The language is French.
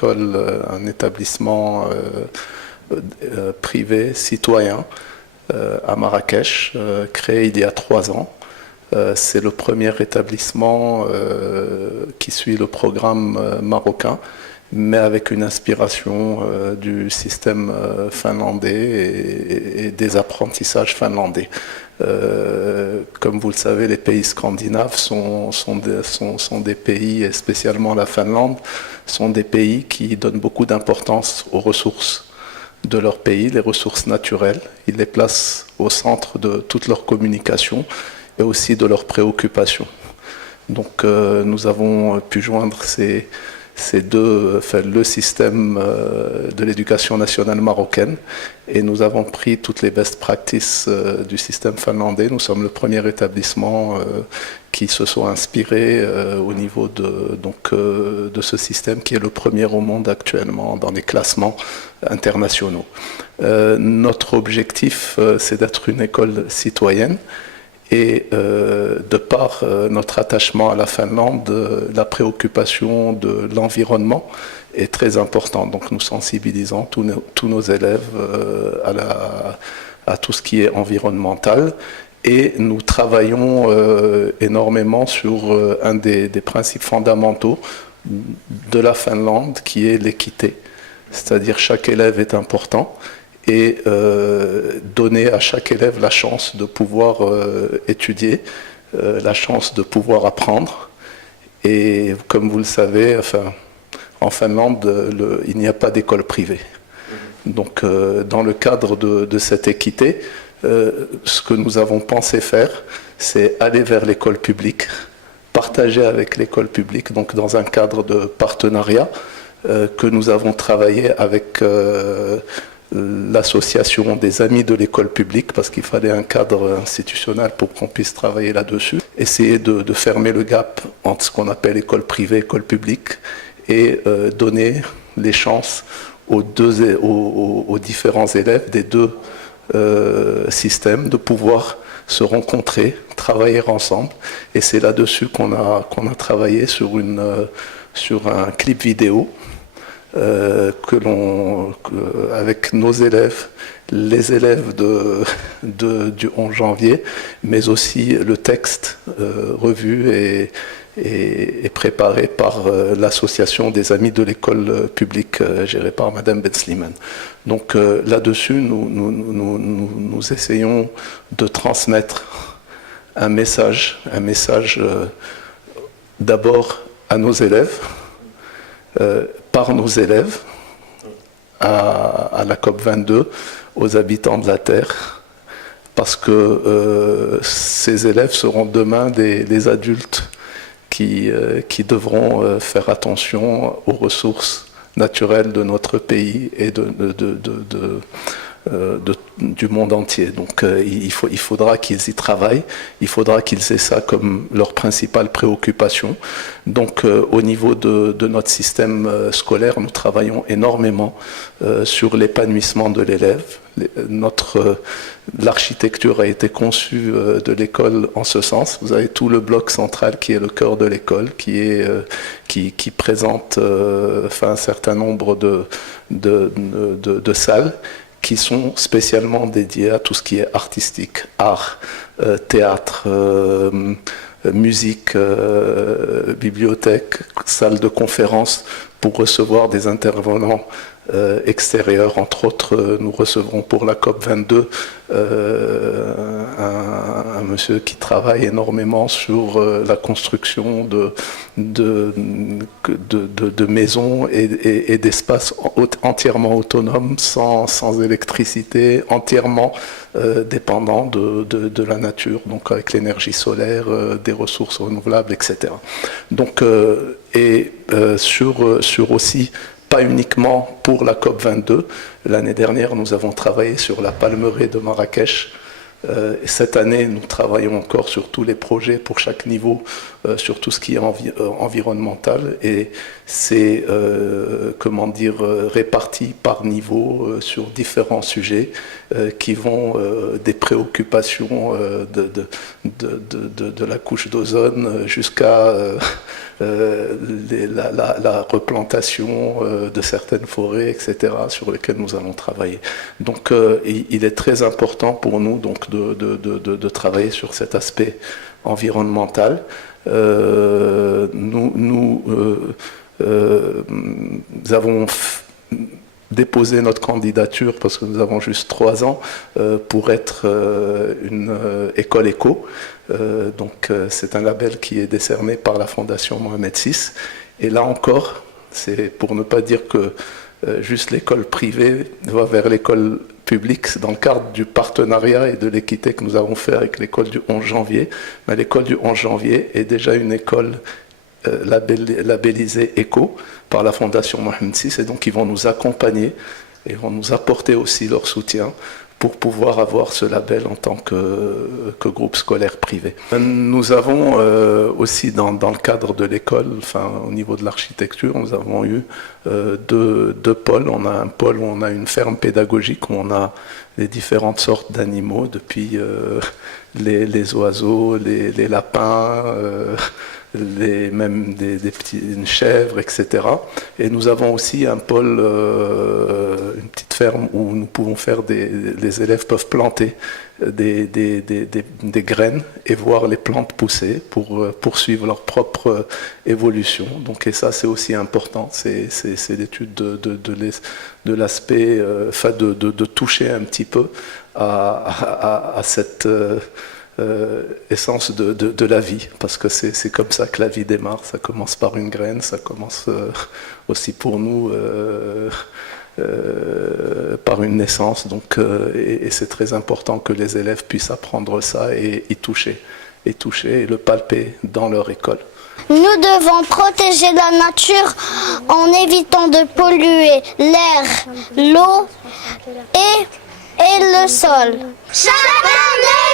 école, un établissement privé citoyen à Marrakech, créé il y a 3 ans. C'est le premier établissement qui suit le programme marocain, mais avec une inspiration du système finlandais et des apprentissages finlandais. Comme vous le savez, les pays scandinaves sont des pays, et spécialement la Finlande, sont des pays qui donnent beaucoup d'importance aux ressources de leur pays, les ressources naturelles. Ils les placent au centre de toute leur communication et aussi de leurs préoccupations. Donc nous avons pu joindre le système de l'éducation nationale marocaine, et nous avons pris toutes les best practices du système finlandais. Nous sommes le premier établissement qui se sont inspirés au niveau de ce système qui est le premier au monde actuellement dans les classements internationaux. Notre objectif, c'est d'être une école citoyenne. Et de par notre attachement à la Finlande, la préoccupation de l'environnement est très importante. Donc nous sensibilisons tous nos élèves à tout ce qui est environnemental. Et nous travaillons énormément sur un des principes fondamentaux de la Finlande, qui est l'équité. C'est-à-dire chaque élève est important. Et donner à chaque élève la chance de pouvoir étudier, la chance de pouvoir apprendre. Et comme vous le savez, en Finlande, il n'y a pas d'école privée. Donc dans le cadre de cette équité, ce que nous avons pensé faire, c'est aller vers l'école publique, partager avec l'école publique, donc dans un cadre de partenariat que nous avons travaillé avec l'association des amis de l'école publique, parce qu'il fallait un cadre institutionnel pour qu'on puisse travailler là-dessus. Essayer de fermer le gap entre ce qu'on appelle école privée, école publique, et donner les chances aux différents élèves des deux systèmes de pouvoir se rencontrer, travailler ensemble. Et c'est là-dessus qu'on a travaillé sur un clip vidéo avec nos élèves, les élèves du 11 janvier, mais aussi le texte revu et préparé par l'association des amis de l'école publique gérée par Madame Ben Slimane. Donc là-dessus, nous essayons de transmettre un message d'abord à nos élèves, par nos élèves à la COP22, aux habitants de la Terre, parce que ces élèves seront demain des adultes qui devront faire attention aux ressources naturelles de notre pays et du monde entier. Donc il faudra qu'ils y travaillent, il faudra qu'ils aient ça comme leur principale préoccupation. Donc au niveau de notre système scolaire, nous travaillons énormément sur l'épanouissement de l'élève. L'architecture a été conçue de l'école en ce sens. Vous avez tout le bloc central qui est le cœur de l'école, qui présente un certain nombre de salles qui sont spécialement dédiées à tout ce qui est artistique, art, théâtre, musique, bibliothèque, salle de conférence, pour recevoir des intervenants extérieurs. Entre autres, nous recevrons pour la COP22 un monsieur qui travaille énormément sur la construction de maisons et d'espaces entièrement autonomes, sans électricité, entièrement dépendants de la nature, donc avec l'énergie solaire, des ressources renouvelables, etc. Donc, sur aussi, pas uniquement pour la COP22. L'année dernière, nous avons travaillé sur la palmeraie de Marrakech. Cette année, nous travaillons encore sur tous les projets pour chaque niveau, sur tout ce qui est environnemental. Et c'est comment dire, réparti par niveau sur différents sujets qui vont des préoccupations de la couche d'ozone jusqu'à la replantation de certaines forêts, etc., sur lesquelles nous allons travailler. Donc il est très important pour nous donc, de travailler sur cet aspect environnemental. Nous avons déposé notre candidature parce que nous avons juste 3 ans pour être une école éco. Donc c'est un label qui est décerné par la Fondation Mohamed VI. Et là encore, c'est pour ne pas dire que juste l'école privée va vers l'école publique, c'est dans le cadre du partenariat et de l'équité que nous avons fait avec l'école du 11 janvier. Mais l'école du 11 janvier est déjà une école labellisée éco par la Fondation Mohamed VI, et donc ils vont nous accompagner et vont nous apporter aussi leur soutien pour pouvoir avoir ce label en tant que groupe scolaire privé. Nous avons aussi dans le cadre de l'école, enfin au niveau de l'architecture, nous avons eu deux pôles. On a un pôle où on a une ferme pédagogique où on a les différentes sortes d'animaux, depuis les oiseaux, les lapins, même une chèvre, etc. Et nous avons aussi un pôle, une petite ferme où nous pouvons faire les élèves peuvent planter des graines et voir les plantes pousser pour poursuivre leur propre évolution. Donc, et ça, c'est aussi important. C'est l'étude de l'aspect, de toucher un petit peu à cette essence de la vie, parce que c'est comme ça que la vie démarre. Ça commence par une graine, ça commence aussi pour nous par une naissance. Donc, et c'est très important que les élèves puissent apprendre ça et y toucher, et le palper dans leur école. Nous devons protéger la nature en évitant de polluer l'air, l'eau et le sol. Chaque année